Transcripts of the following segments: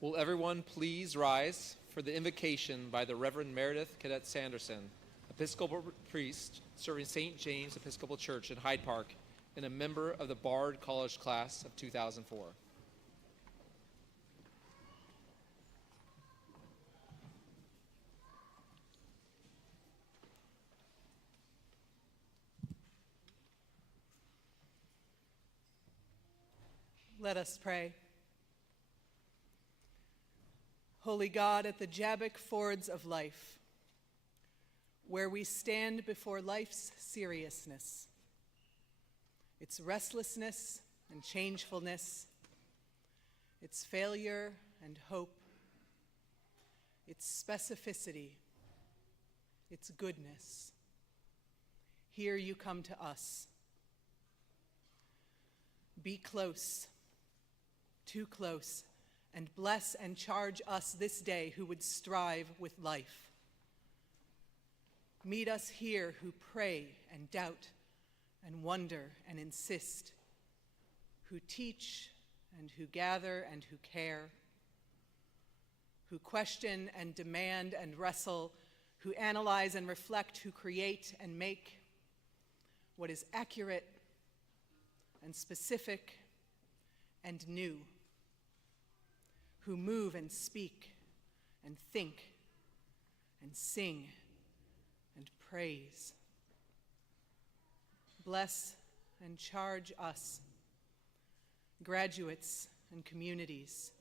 Will everyone please rise for the invocation by the Reverend Meredith Cadet Sanderson, Episcopal priest serving St. James Episcopal Church in Hyde Park and a member of the Bard College class of 2004. Let us pray. Holy God, at the Jabbok fords of life, where we stand before life's seriousness, its restlessness and changefulness, its failure and hope, its specificity, its goodness, here you come to us. Be close, too close, and bless and charge us this day who would strive with life. Meet us here who pray and doubt and wonder and insist, who teach and who gather and who care, who question and demand and wrestle, who analyze and reflect, who create and make what is accurate and specific and new, who move and speak and think and sing and praise. Bless and charge us, graduates and communities,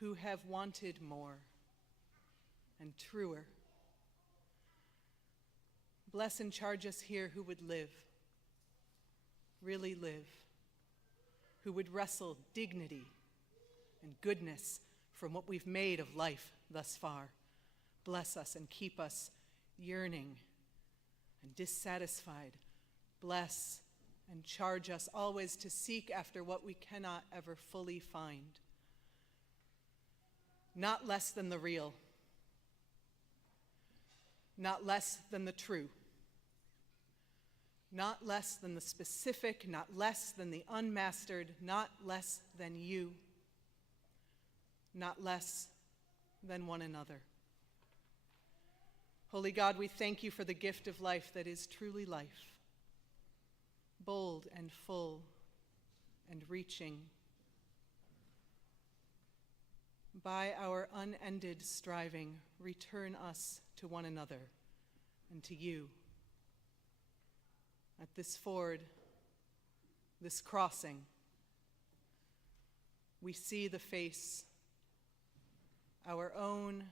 who have wanted more and truer. Bless and charge us here who would live, really live, who would wrestle dignity and goodness from what we've made of life thus far. Bless us and keep us yearning and dissatisfied. Bless and charge us always to seek after what we cannot ever fully find. Not less than the real, not less than the true, not less than the specific, not less than the unmastered, not less than you, not less than one another. Holy God, we thank you for the gift of life that is truly life, bold and full and reaching. By our unended striving, return us to one another and to you. At this ford, this crossing, we see the face, our own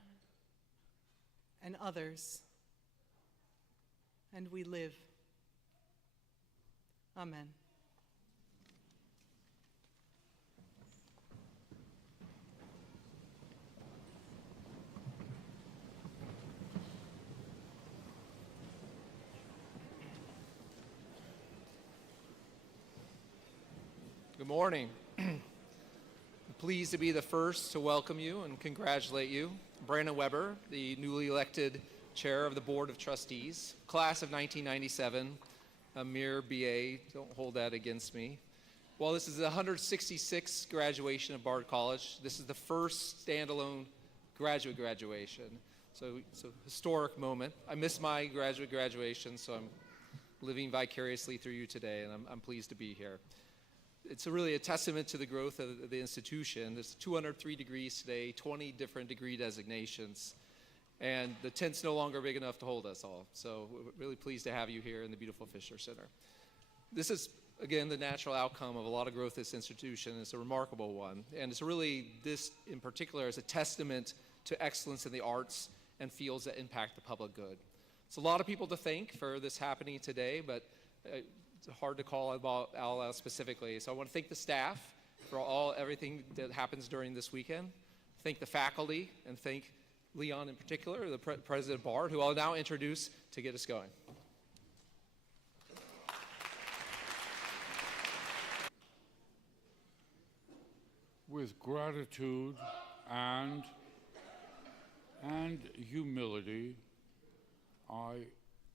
and others, and we live. Amen. Good morning. I'm pleased to be the first to welcome you and congratulate you. Brandon Weber, the newly elected chair of the Board of Trustees, class of 1997, a mere BA, don't hold that against me. While this is the 166th graduation of Bard College, this is the first standalone graduation. So it's a historic moment. I missed my graduation, so I'm living vicariously through you today, and I'm pleased to be here. It's really a testament to the growth of the institution. There's 203 degrees today, 20 different degree designations, and the tent's no longer big enough to hold us all. So we're really pleased to have you here in the beautiful Fisher Center. This is, again, the natural outcome of a lot of growth at this institution. It's a remarkable one, and it's really, this in particular is a testament to excellence in the arts and fields that impact the public good. It's a lot of people to thank for this happening today, but it's hard to call about out specifically. So I want to thank the staff for everything that happens during this weekend. Thank the faculty, and thank Leon in particular, the president of Bard, who I'll now introduce to get us going. With gratitude and humility, I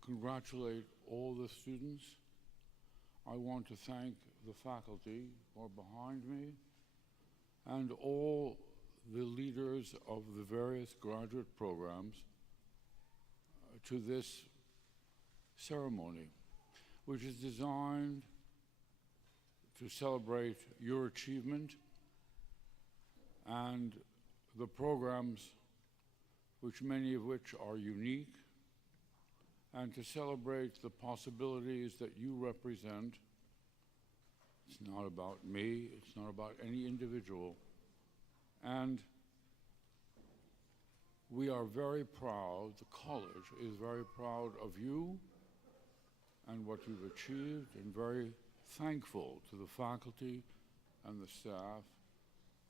congratulate all the students. I want to thank the faculty who are behind me and all the leaders of the various graduate programs to this ceremony, which is designed to celebrate your achievement and the programs, which many of which are unique, and to celebrate the possibilities that you represent. It's not about me, it's not about any individual. And we are very proud, the college is very proud of you and what you've achieved, and very thankful to the faculty and the staff.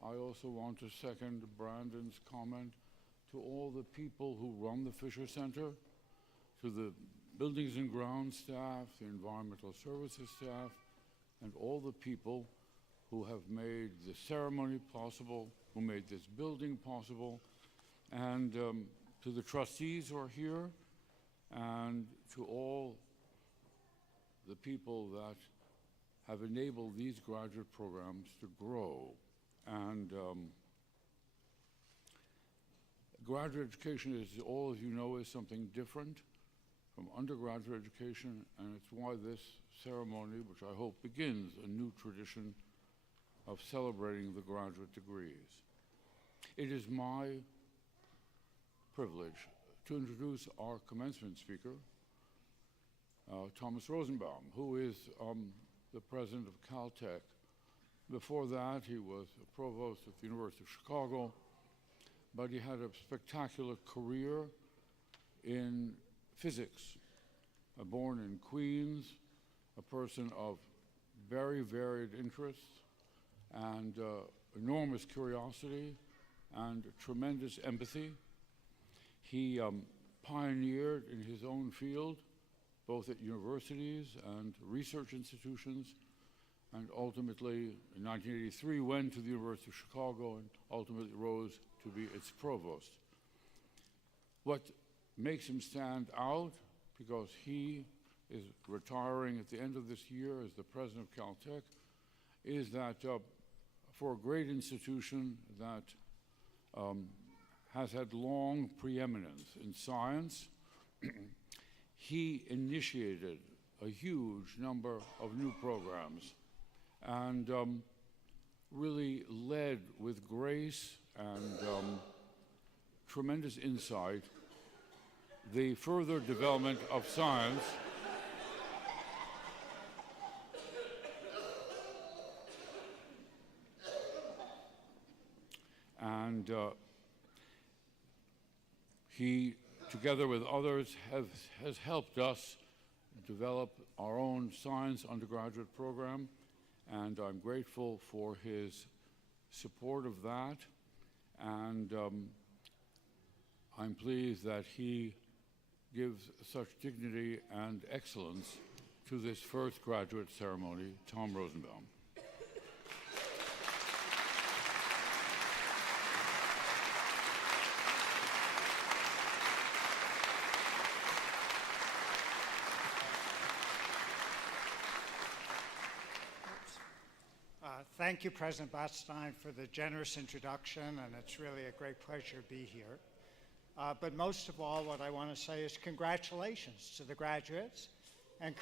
I also want to second Brandon's comment to all the people who run the Fisher Center, to the buildings and grounds staff, the environmental services staff, and all the people who have made the ceremony possible, who made this building possible, and to the trustees who are here, and to all the people that have enabled these graduate programs to grow. And graduate education, as all of you know, is something different from undergraduate education, and it's why this ceremony, which I hope begins a new tradition of celebrating the graduate degrees. It is my privilege to introduce our commencement speaker, Thomas Rosenbaum, who is the president of Caltech. Before that, he was a provost at the University of Chicago, but he had a spectacular career in physics. Born in Queens, a person of very varied interests and enormous curiosity and tremendous empathy. He pioneered in his own field, both at universities and research institutions, and ultimately, in 1983, went to the University of Chicago and ultimately rose to be its provost. What makes him stand out, because he is retiring at the end of this year as the president of Caltech, is that for a great institution that has had long preeminence in science, he initiated a huge number of new programs and really led with grace and tremendous insight the further development of science and he, together with others, has helped us develop our own science undergraduate program, and I'm grateful for his support of that, and I'm pleased that he gives such dignity and excellence to this first graduate ceremony. Tom Rosenbaum. Thank you, President Botstein, for the generous introduction, and it's really a great pleasure to be here. But most of all, what I want to say is congratulations to the graduates, and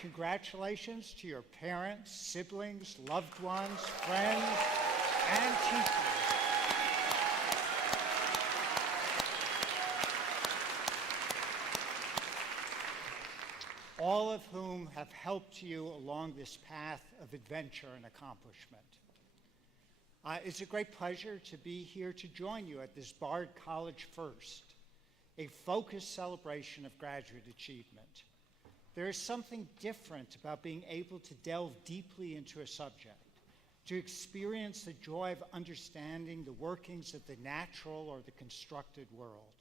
congratulations to your parents, siblings, loved ones, friends, and teachers. All of whom have helped you along this path of adventure and accomplishment. It's a great pleasure to be here to join you at this Bard College First, a focused celebration of graduate achievement. There is something different about being able to delve deeply into a subject, to experience the joy of understanding the workings of the natural or the constructed world,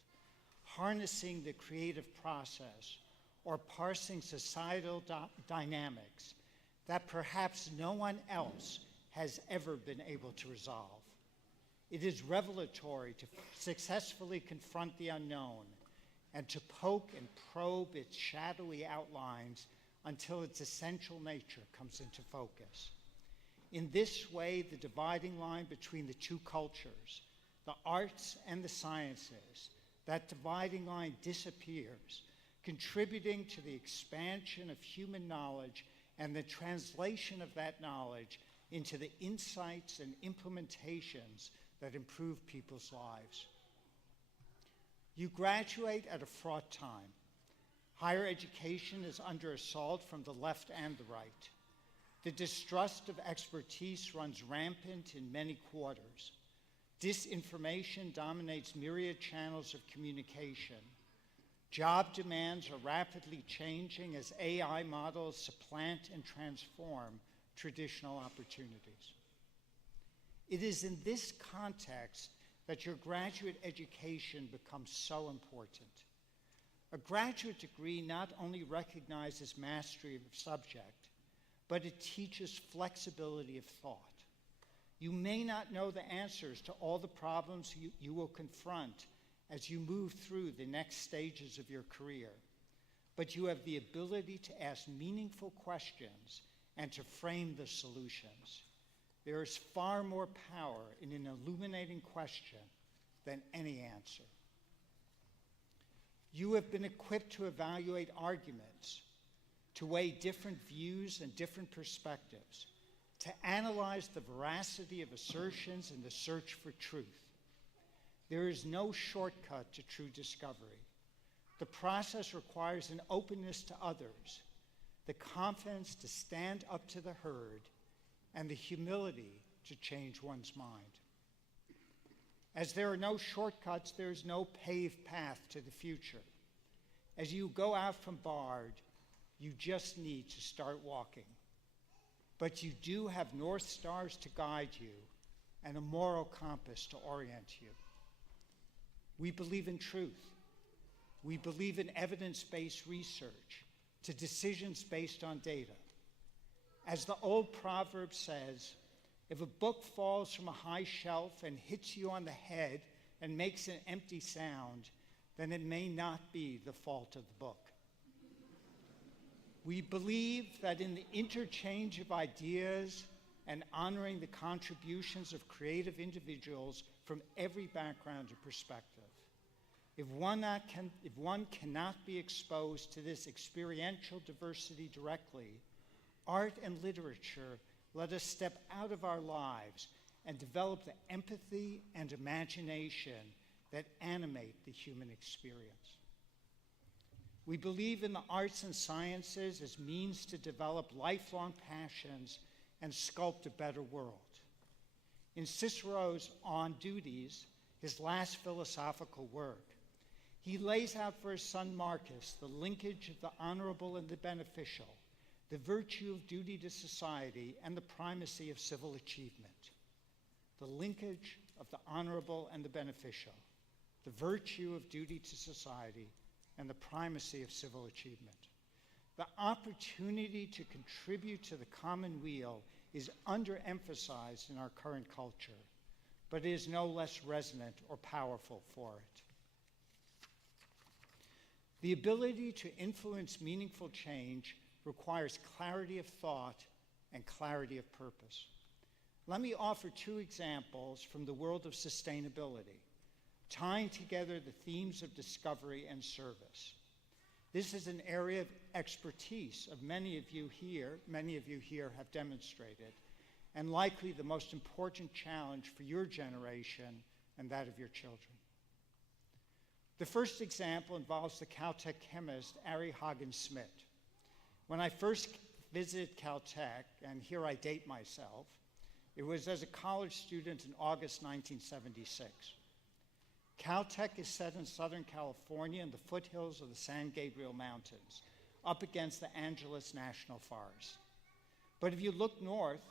harnessing the creative process, or parsing societal dynamics that perhaps no one else has ever been able to resolve. It is revelatory to successfully confront the unknown and to poke and probe its shadowy outlines until its essential nature comes into focus. In this way, the dividing line between the two cultures, the arts and the sciences, that dividing line disappears, contributing to the expansion of human knowledge and the translation of that knowledge into the insights and implementations that improve people's lives. You graduate at a fraught time. Higher education is under assault from the left and the right. The distrust of expertise runs rampant in many quarters. Disinformation dominates myriad channels of communication. Job demands are rapidly changing as AI models supplant and transform traditional opportunities. It is in this context that your graduate education becomes so important. A graduate degree not only recognizes mastery of a subject, but it teaches flexibility of thought. You may not know the answers to all the problems you will confront as you move through the next stages of your career, but you have the ability to ask meaningful questions and to frame the solutions. There is far more power in an illuminating question than any answer. You have been equipped to evaluate arguments, to weigh different views and different perspectives, to analyze the veracity of assertions in the search for truth. There is no shortcut to true discovery. The process requires an openness to others, the confidence to stand up to the herd, and the humility to change one's mind. As there are no shortcuts, there is no paved path to the future. As you go out from Bard, you just need to start walking. But you do have North Stars to guide you and a moral compass to orient you. We believe in truth. We believe in evidence-based research to decisions based on data. As the old proverb says, if a book falls from a high shelf and hits you on the head and makes an empty sound, then it may not be the fault of the book. We believe that in the interchange of ideas and honoring the contributions of creative individuals from every background and perspective, if one cannot be exposed to this experiential diversity directly, art and literature let us step out of our lives and develop the empathy and imagination that animate the human experience. We believe in the arts and sciences as means to develop lifelong passions and sculpt a better world. In Cicero's On Duties, his last philosophical work, he lays out for his son Marcus the linkage of the honorable and the beneficial, the virtue of duty to society, and the primacy of civil achievement. The linkage of the honorable and the beneficial, the virtue of duty to society, and the primacy of civil achievement. The opportunity to contribute to the common weal is underemphasized in our current culture, but it is no less resonant or powerful for it. The ability to influence meaningful change requires clarity of thought and clarity of purpose. Let me offer two examples from the world of sustainability, tying together the themes of discovery and service. This is an area of expertise of many of you here have demonstrated, and likely the most important challenge for your generation and that of your children. The first example involves the Caltech chemist Ari Hagen-Smit. When I first visited Caltech, and here I date myself, it was as a college student in August 1976. Caltech is set in Southern California in the foothills of the San Gabriel Mountains, up against the Angeles National Forest. But if you look north,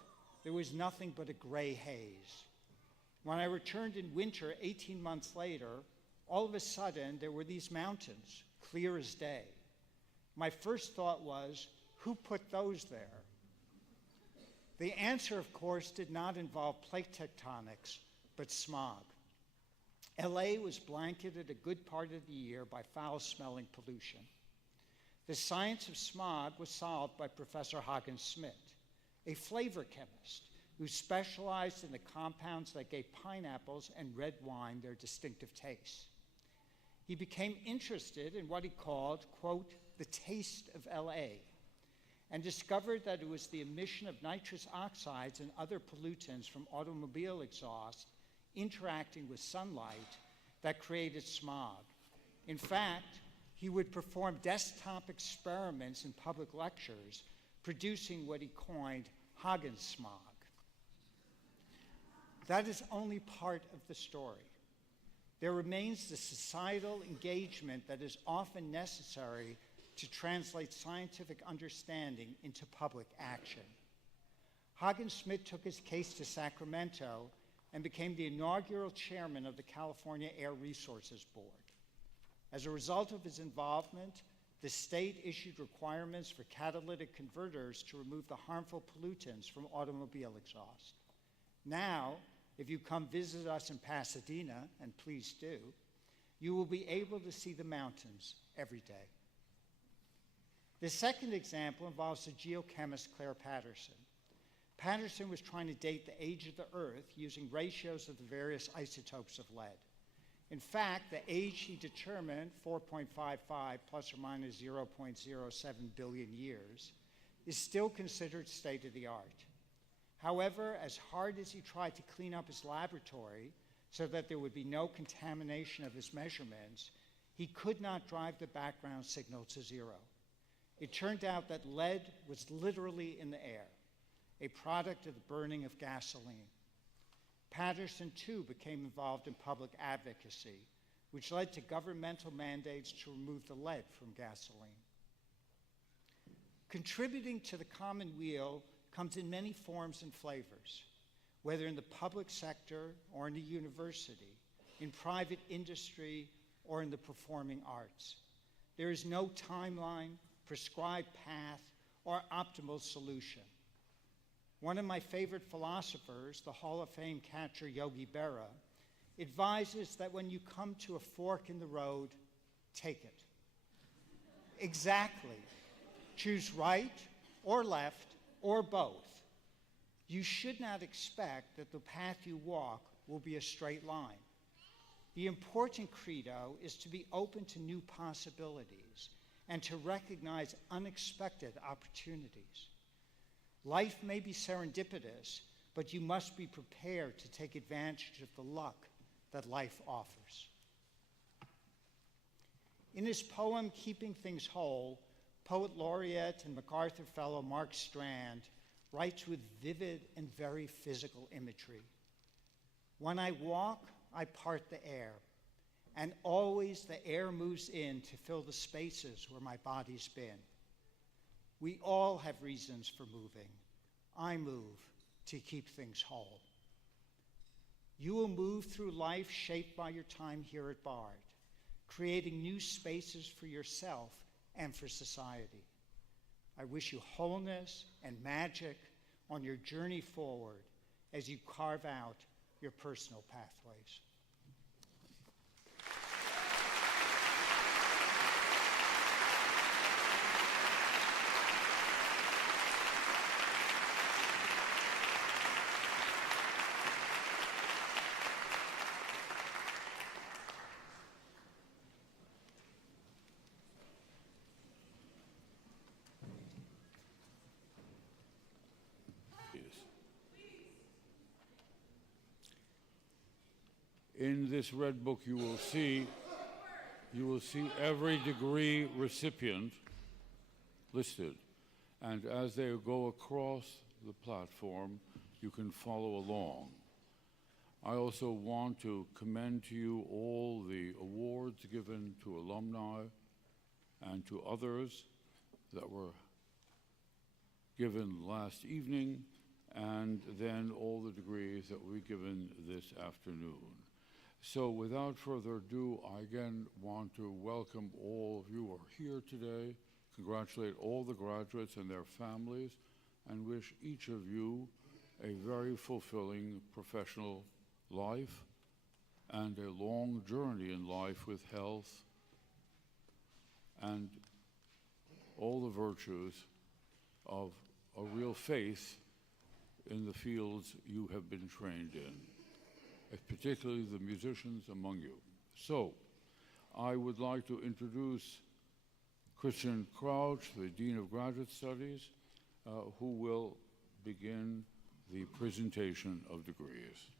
there was nothing but a gray haze. When I returned in winter 18 months later, all of a sudden there were these mountains, clear as day. My first thought was, who put those there? The answer, of course, did not involve plate tectonics, but smog. LA was blanketed a good part of the year by foul-smelling pollution. The science of smog was solved by Professor Hagen-Smit, a flavor chemist who specialized in the compounds that gave pineapples and red wine their distinctive taste. He became interested in what he called, quote, the taste of LA, and discovered that it was the emission of nitrous oxides and other pollutants from automobile exhaust interacting with sunlight that created smog. In fact, he would perform desktop experiments in public lectures, producing what he coined Hagen smog. That is only part of the story. There remains the societal engagement that is often necessary to translate scientific understanding into public action. Hagen-Smit took his case to Sacramento and became the inaugural chairman of the California Air Resources Board. As a result of his involvement, the state issued requirements for catalytic converters to remove the harmful pollutants from automobile exhaust. Now, if you come visit us in Pasadena, and please do, you will be able to see the mountains every day. The second example involves the geochemist Claire Patterson. Patterson was trying to date the age of the Earth using ratios of the various isotopes of lead. In fact, the age he determined, 4.55 plus or minus 0.07 billion years, is still considered state-of-the-art. However, as hard as he tried to clean up his laboratory so that there would be no contamination of his measurements, he could not drive the background signal to zero. It turned out that lead was literally in the air, a product of the burning of gasoline. Patterson, too, became involved in public advocacy, which led to governmental mandates to remove the lead from gasoline. Contributing to the common weal comes in many forms and flavors, whether in the public sector or in the university, in private industry or in the performing arts. There is no timeline, prescribed path, or optimal solution. One of my favorite philosophers, the Hall of Fame catcher Yogi Berra, advises that when you come to a fork in the road, take it. Exactly. Choose right or left or both. You should not expect that the path you walk will be a straight line. The important credo is to be open to new possibilities and to recognize unexpected opportunities. Life may be serendipitous, but you must be prepared to take advantage of the luck that life offers. In his poem, Keeping Things Whole, poet laureate and MacArthur Fellow Mark Strand writes with vivid and very physical imagery. When I walk, I part the air, and always the air moves in to fill the spaces where my body's been. We all have reasons for moving. I move to keep things whole. You will move through life shaped by your time here at Bard, creating new spaces for yourself and for society. I wish you wholeness and magic on your journey forward as you carve out your personal pathways. In this red book, you will see every degree recipient listed. And as they go across the platform, you can follow along. I also want to commend to you all the awards given to alumni and to others that were given last evening, and then all the degrees that will be given this afternoon. So without further ado, I again want to welcome all of you who are here today, congratulate all the graduates and their families, and wish each of you a very fulfilling professional life and a long journey in life with health and all the virtues of a real faith in the fields you have been trained in, particularly the musicians among you. So, I would like to introduce Christian Crouch, the Dean of Graduate Studies, who will begin the presentation of degrees.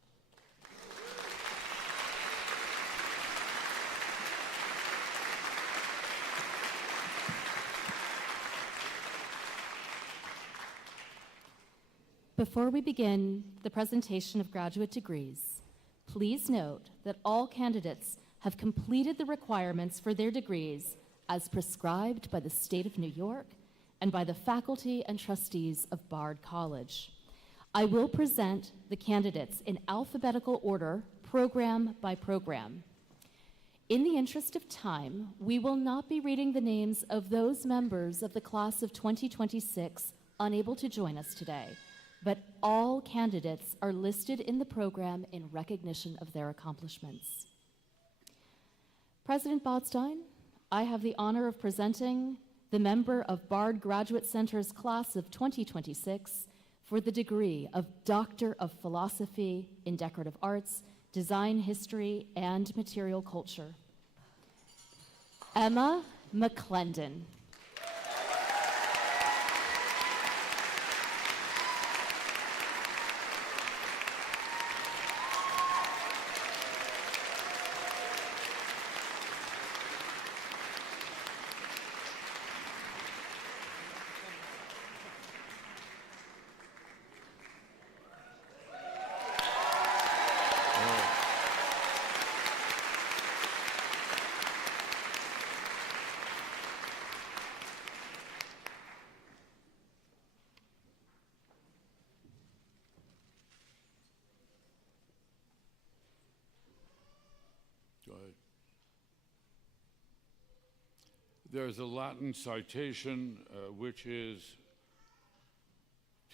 Before we begin the presentation of graduate degrees, please note that all candidates have completed the requirements for their degrees as prescribed by the State of New York and by the faculty and trustees of Bard College. I will present the candidates in alphabetical order, program by program. In the interest of time, we will not be reading the names of those members of the class of 2026 unable to join us today, but all candidates are listed in the program in recognition of their accomplishments. President Bodstein, I have the honor of presenting the member of Bard Graduate Center's class of 2026 for the degree of Doctor of Philosophy in Decorative Arts, Design History, and Material Culture. Emma McClendon. There's a Latin citation which is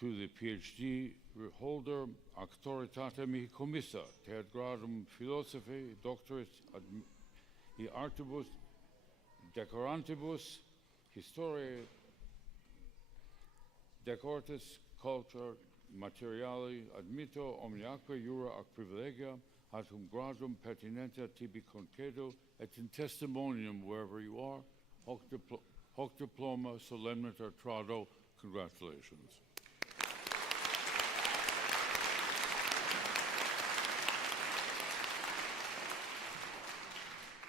to the PhD holder, auctoritate mihi commissa, ter gradum philosophiae doctoris ad artibus decorantibus historiae decortis culture materiali admitto omniaque jura ac privilegia hatum gradum pertinentia tibi concedo et in testimonium wherever you are. Hoc diploma solemniter trado. Congratulations.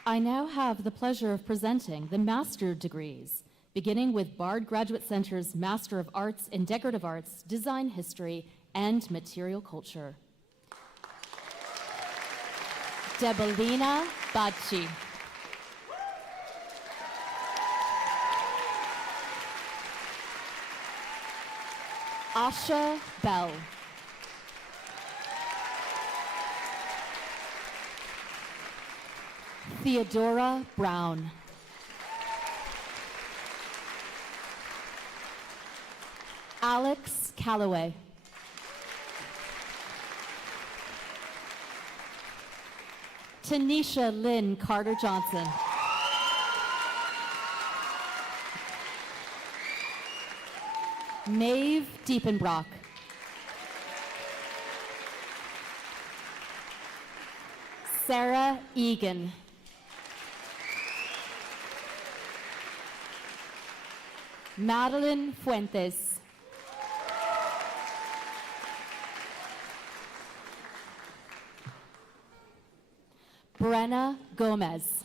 I now have the pleasure of presenting the master degrees, beginning with Bard Graduate Center's Master of Arts in Decorative Arts, Design History, and Material Culture. Debelina Bacci. Asha Bell. Theodora Brown. Alex Calloway. Tanisha Lynn Carter-Johnson. Maeve Diepenbrock. Sarah Egan. Madeline Fuentes. Brenna Gomez.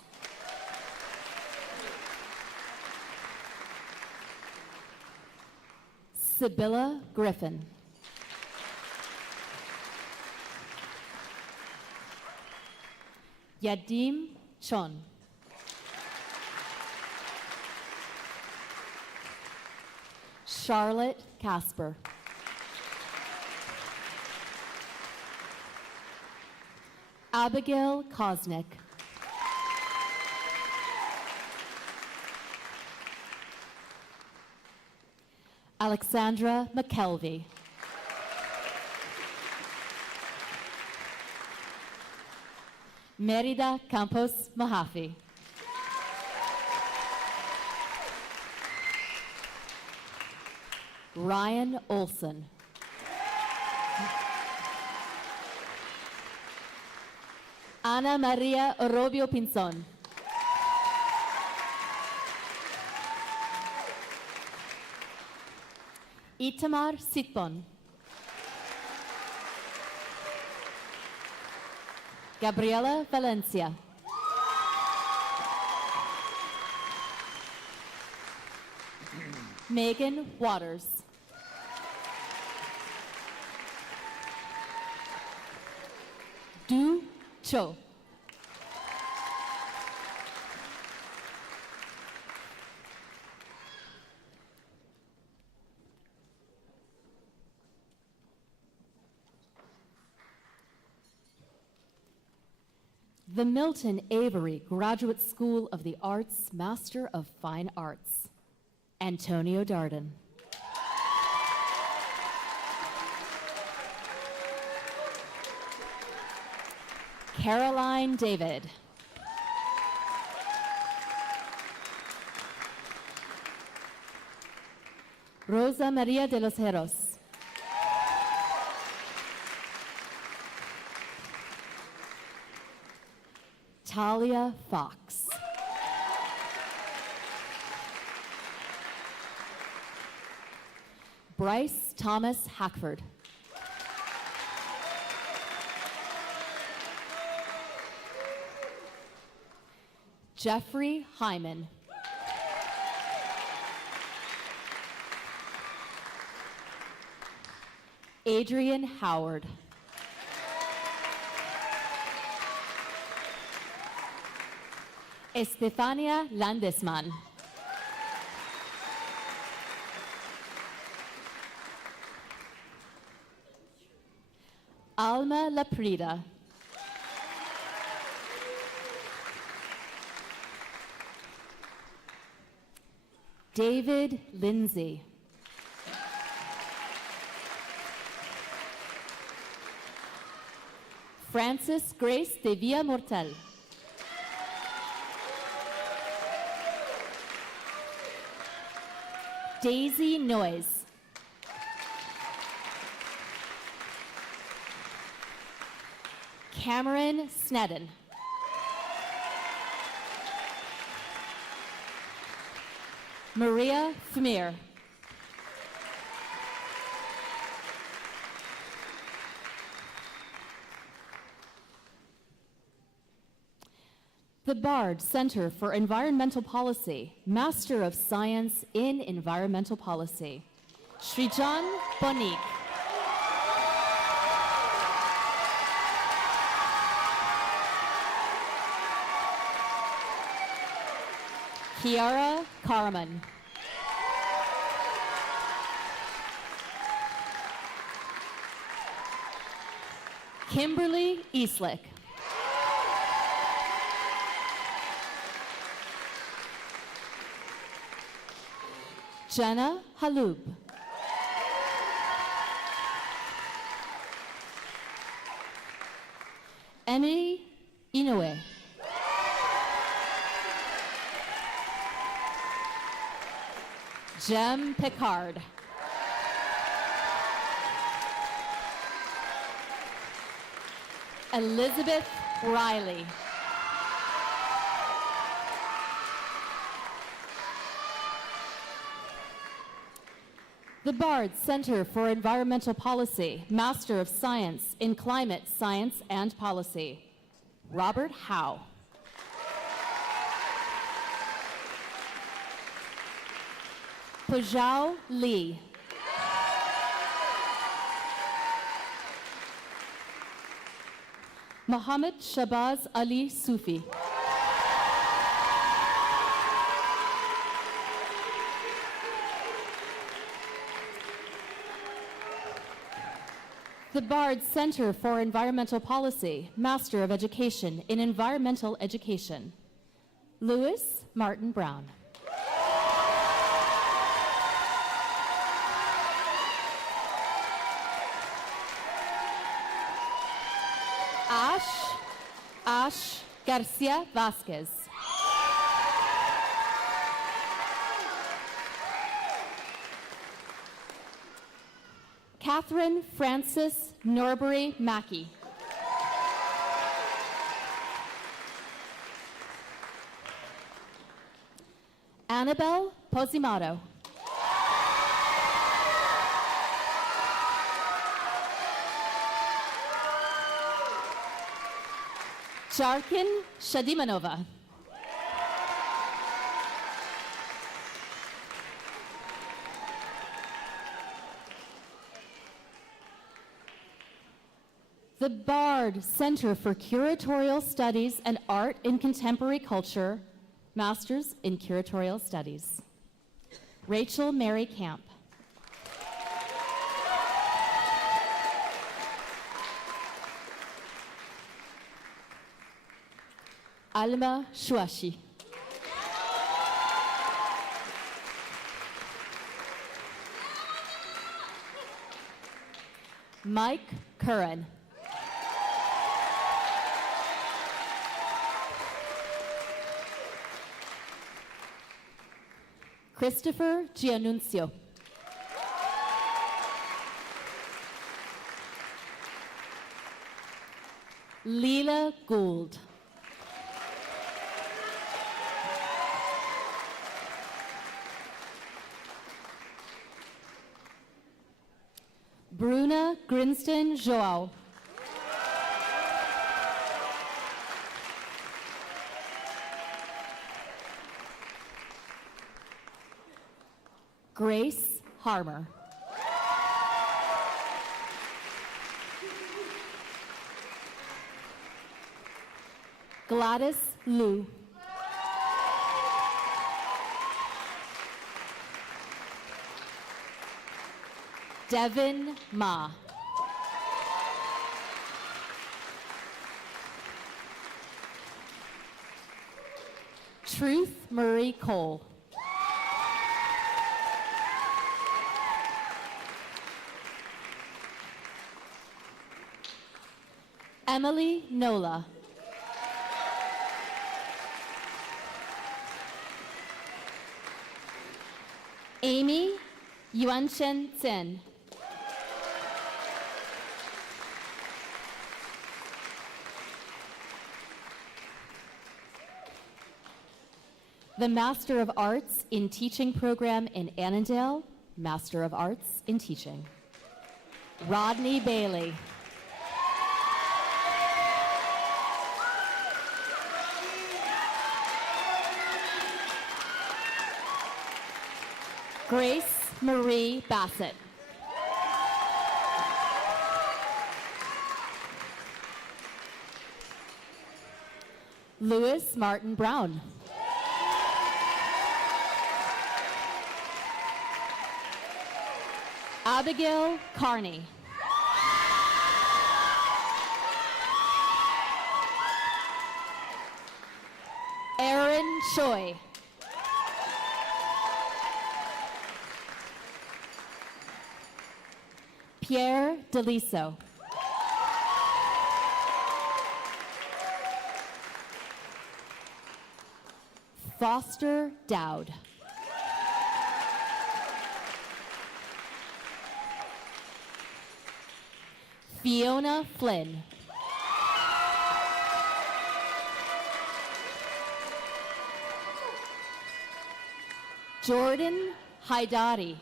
Sibylla Griffin. Yadim Chon. Charlotte Casper. Abigail Kosnick. Alexandra McKelvey. Merida Campos Mahaffey. Ryan Olson. Ana Maria Orobio Pinzon. Itamar Sitbon. Gabriela Valencia. Megan Waters. Du Cho. The Milton Avery Graduate School of the Arts Master of Fine Arts, Antonio Darden. Caroline David. Rosa Maria de los Heros. Talia Fox. Bryce Thomas Hackford. Jeffrey Hyman. Adrian Howard. Estefania Landesman. Alma Laprida. David Lindsay. Francis Grace de Villamortel. Daisy Noyes. Cameron Snedden. Maria Famir. The Bard Center for Environmental Policy, Master of Science in Environmental Policy, Srijan Bonik. Kiara Carman. Kimberly Eastlick. Jenna Halub. Emily Inoue. Jem Picard. Elizabeth Riley. The Bard Center for Environmental Policy, Master of Science in Climate Science and Policy, Robert Howe. Pujao Lee. Mohammed Shabazz Ali Sufi. The Bard Center for Environmental Policy, Master of Education in Environmental Education, Lewis Martin Brown. Josh Garcia Vasquez. Catherine Frances Norbury Mackey. Annabelle Posimato. Jarkin Shadimanova. The Bard Center for Curatorial Studies and Art in Contemporary Culture, Masters in Curatorial Studies. Rachel Mary Camp. Alma Shuashi. Mike Curran. Christopher Giannunzio. Leela Gould. Bruna Grinston Joao. Grace Harmer. Gladys Liu. Devin Ma. Truth Marie Cole. Emily Nola. Amy Yuanchen Tsin. The Master of Arts in Teaching program in Annandale, Master of Arts in Teaching. Rodney Bailey. Grace Marie Bassett. Louis Martin Brown. Abigail Carney. Aaron Choi. Pierre Deliso. Foster Dowd. Fiona Flynn. Jordan Haidari.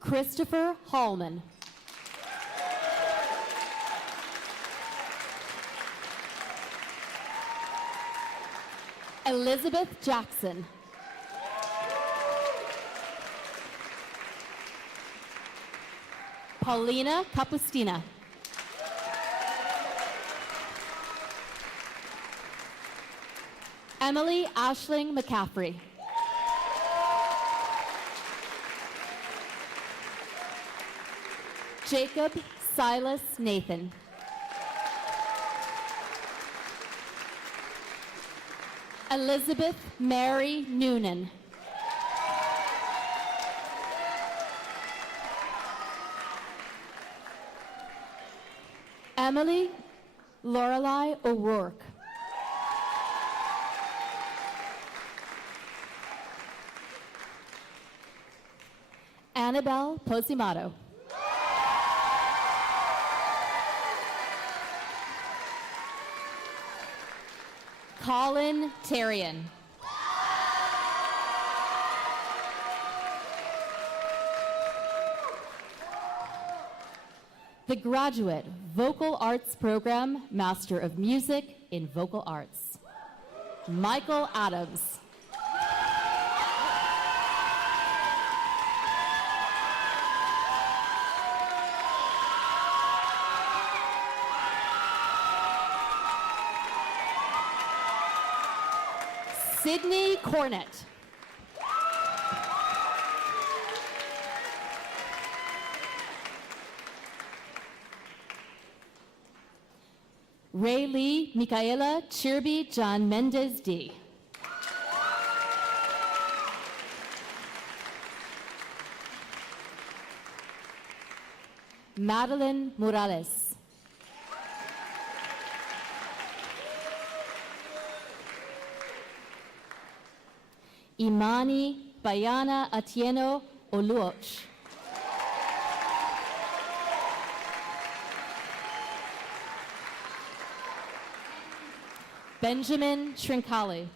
Christopher Hallman. Elizabeth Jackson. Paulina Capustina. Emily Ashling McCaffrey. Jacob Silas Nathan. Elizabeth Mary Noonan. Emily Lorelei O'Rourke. Annabelle Posimato. Colin Terrian. The Graduate Vocal Arts Program, Master of Music in Vocal Arts, Michael Adams. Sydney Cornett. Ray Lee Michaela Chirby John Mendez D. Madeline Morales. Imani Bayana Atieno Oluoch. Benjamin Trincali.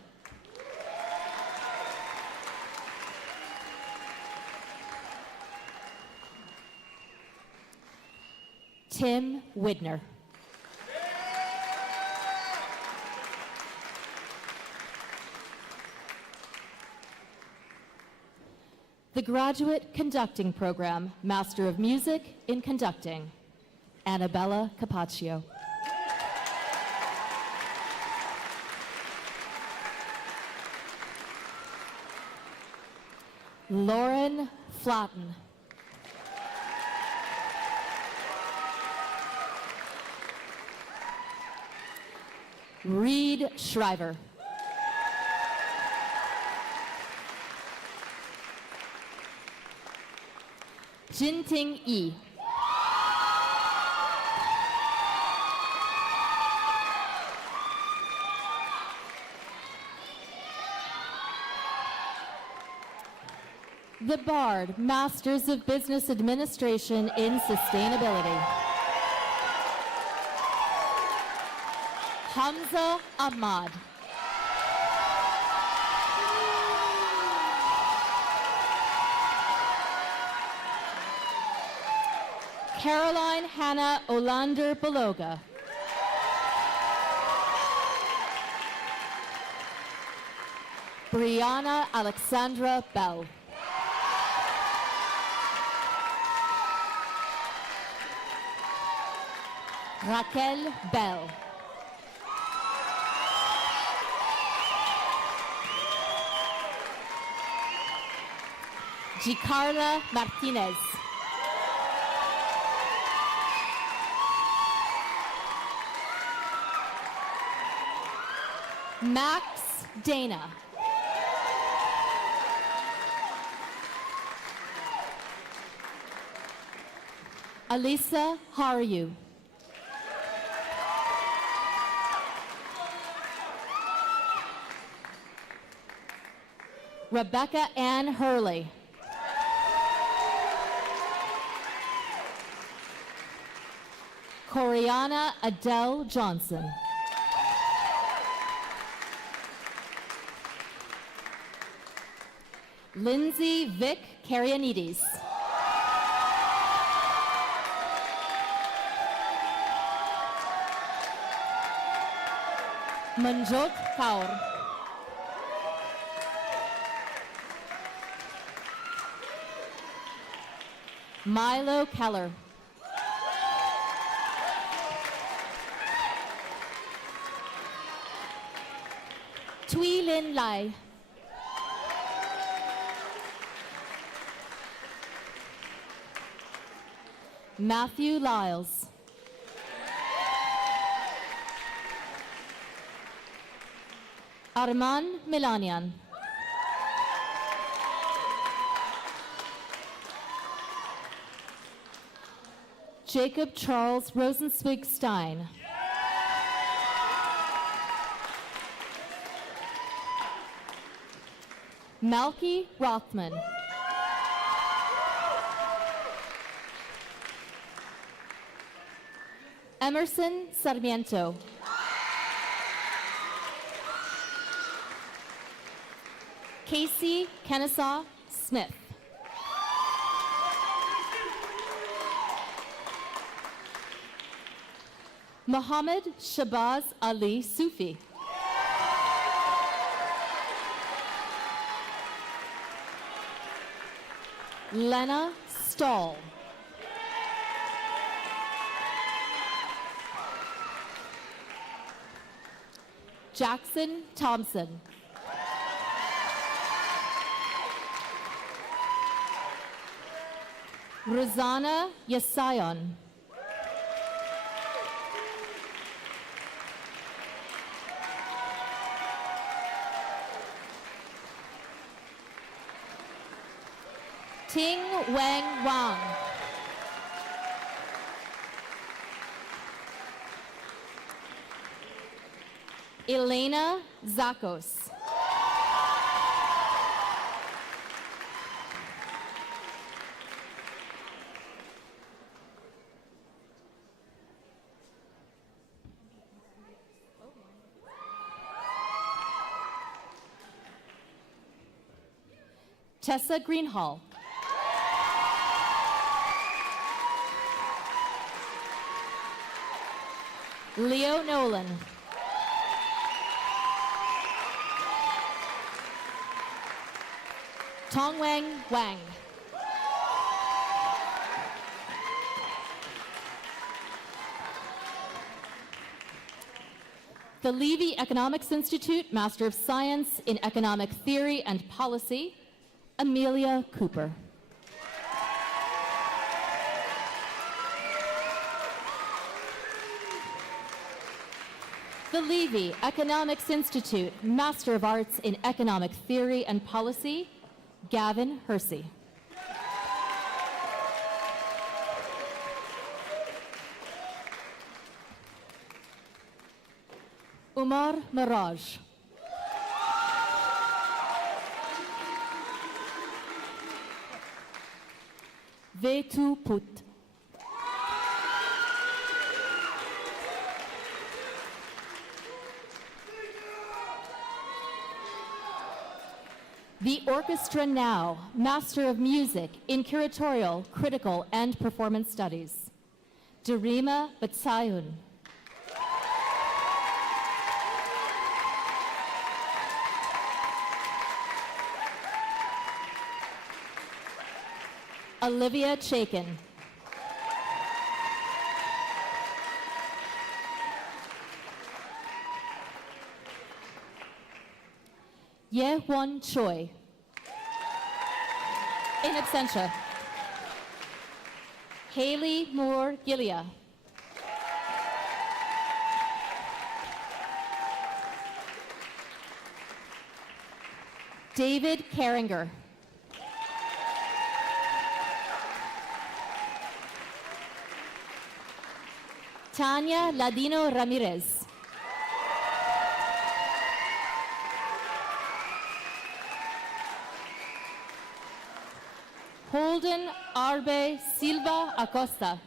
Tim Widner. The Graduate Conducting Program, Master of Music in Conducting, Annabella Capaccio. Lauren Flatten. Reed Shriver. Jinting Yi. The Bard, Masters of Business Administration in Sustainability. Hamza Ahmad. Caroline Hannah Olander Beloga. Brianna Alexandra Bell. Raquel Bell. Gicarla Martinez. Max Dana. Alisa Hariu. Rebecca Ann Hurley. Coriana Adele Johnson. Lindsay Vic Karianides. Manjot Kaur. Milo Keller. Tui Lin Lai. Matthew Lyles. Arman Milanian. Jacob Charles Rosenzweig Stein. Malky Rothman. Emerson Sarmiento. Casey Kennesaw Smith. Muhammad Shabazz Ali Sufi. Lena Stahl. Jackson Thompson. Rosanna Yasayon. Ting Wang Wang. Elena Zakos. Tessa Greenhall. Leo Nolan. Tongwang Wang. The Levy Economics Institute Master of Science in Economic Theory and Policy, Amelia Cooper. The Levy Economics Institute Master of Arts in Economic Theory and Policy, Gavin Hersey. Umar Miraj. Vetu Put. The Orchestra Now, Master of Music in Curatorial, Critical, and Performance Studies, Darima Batsayun. Olivia Chaikin. Ye-Hwan Choi. In absentia. Haley Moore Gilia. David Carringer. Tanya Ladino Ramirez. Holden Arbe Silva Acosta.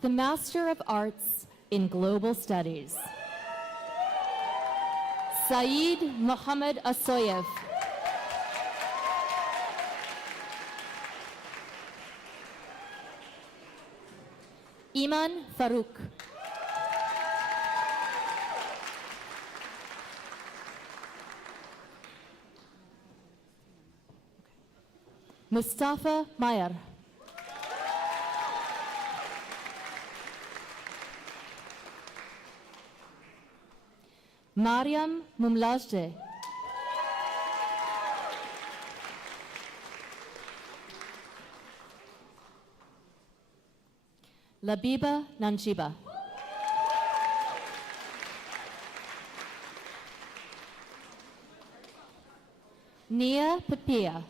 The Master of Arts in Global Studies, Saeed Mohammed Asoyev. Iman Farouk. Mustafa Mayer. Mariam Mumlajde. Labiba Nanjiba. Nia Papia.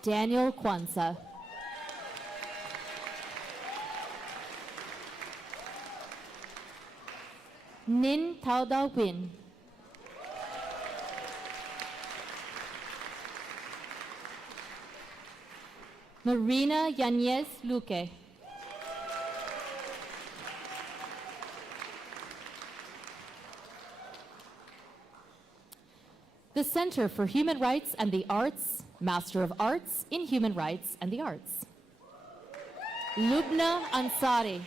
Daniel Kwanzaa. Nin Taudao Win. Marina Yanez Luque. The Center for Human Rights and the Arts, Master of Arts in Human Rights and the Arts. Lubna Ansari.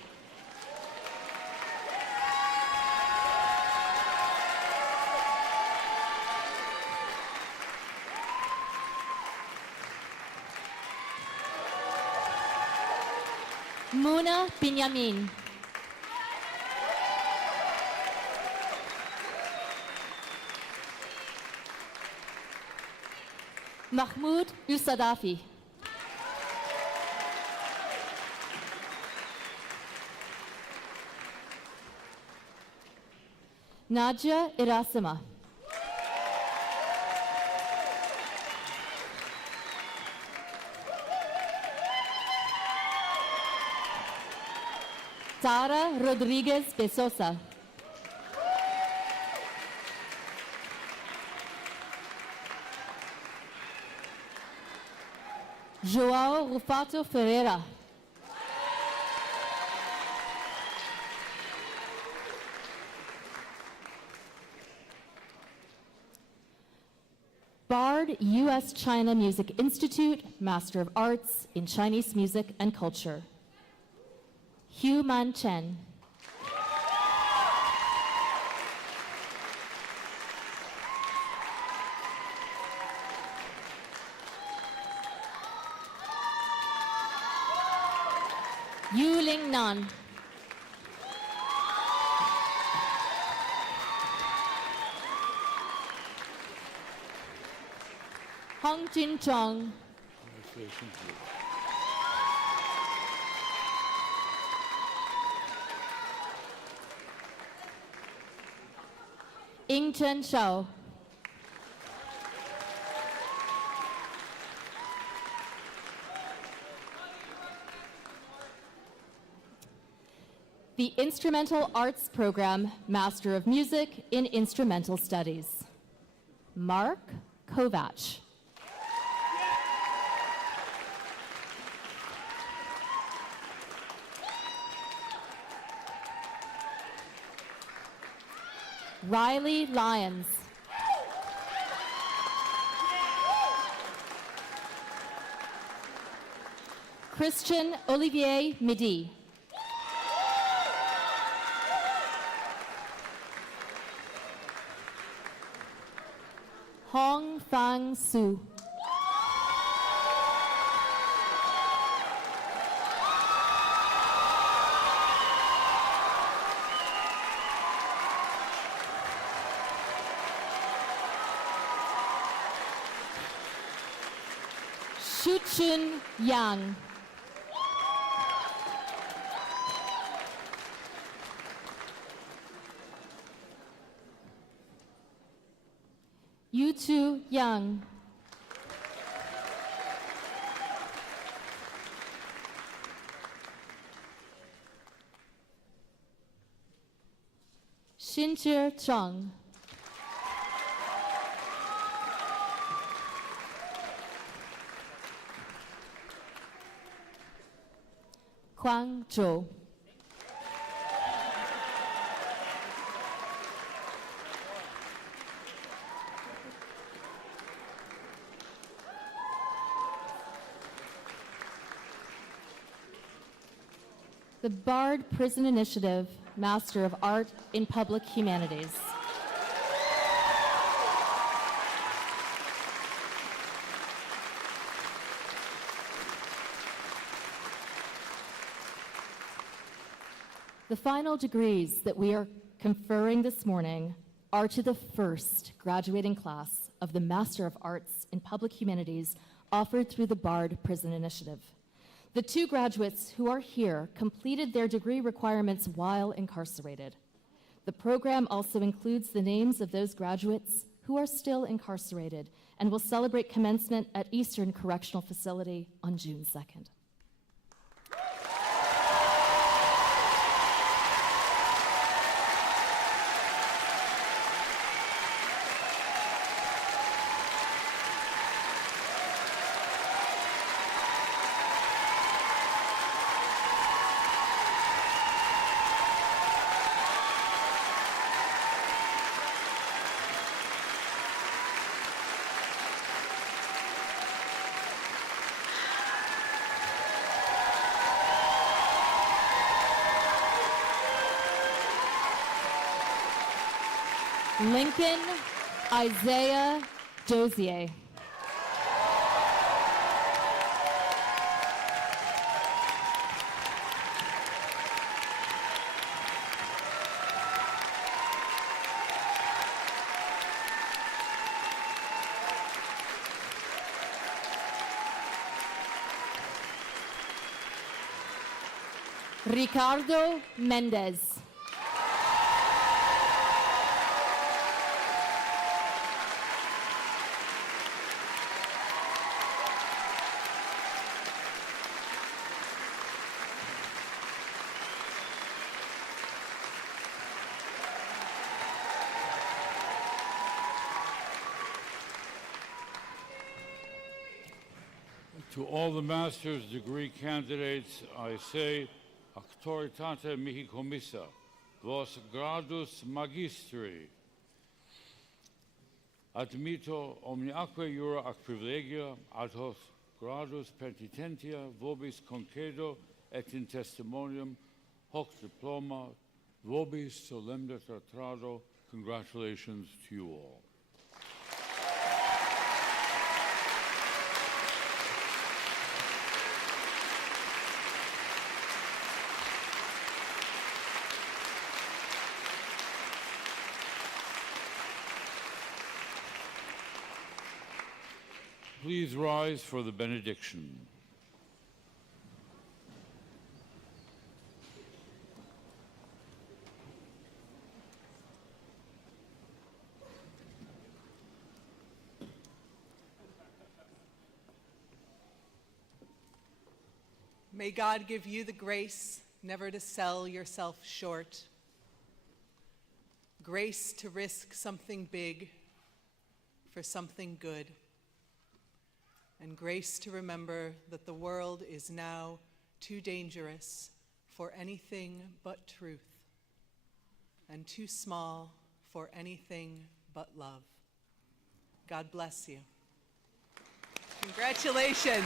Muna Binyamin. Mahmoud Usadafi. Nadia Irasima. Tara Rodriguez Besosa. Joao Rufato Ferreira. Bard U.S.-China Music Institute, Master of Arts in Chinese Music and Culture. Hugh Man Chen. Yu Ling Nan. Hong Jin Chong. Ying Chen Shao. The Instrumental Arts Program, Master of Music in Instrumental Studies. Mark Kovach. Riley Lyons. Christian Olivier Midi. Hong Fang Su. Shuchun Yang. Yutu Yang. Xinjie Zhang. Huang Zhou. The Bard Prison Initiative, Master of Art in Public Humanities. The final degrees that we are conferring this morning are to the first graduating class of the Master of Arts in Public Humanities offered through the Bard Prison Initiative. The two graduates who are here completed their degree requirements while incarcerated. The program also includes the names of those graduates who are still incarcerated and will celebrate commencement at Eastern Correctional Facility on June 2nd. Lincoln Isaiah Dozier. Ricardo Mendez. To all the master's degree candidates, I say, auctoritate mihi commissa, vos gradus magistri. Admito omniaque jura ac privilegia ad hoc gradus penitentia vobis concedo et in testimonium hoc diploma vobis solemniter trado. Congratulations to you all. Please rise for the benediction. May God give you the grace never to sell yourself short, grace to risk something big for something good, and grace to remember that the world is now too dangerous for anything but truth, and too small for anything but love. God bless you. Congratulations.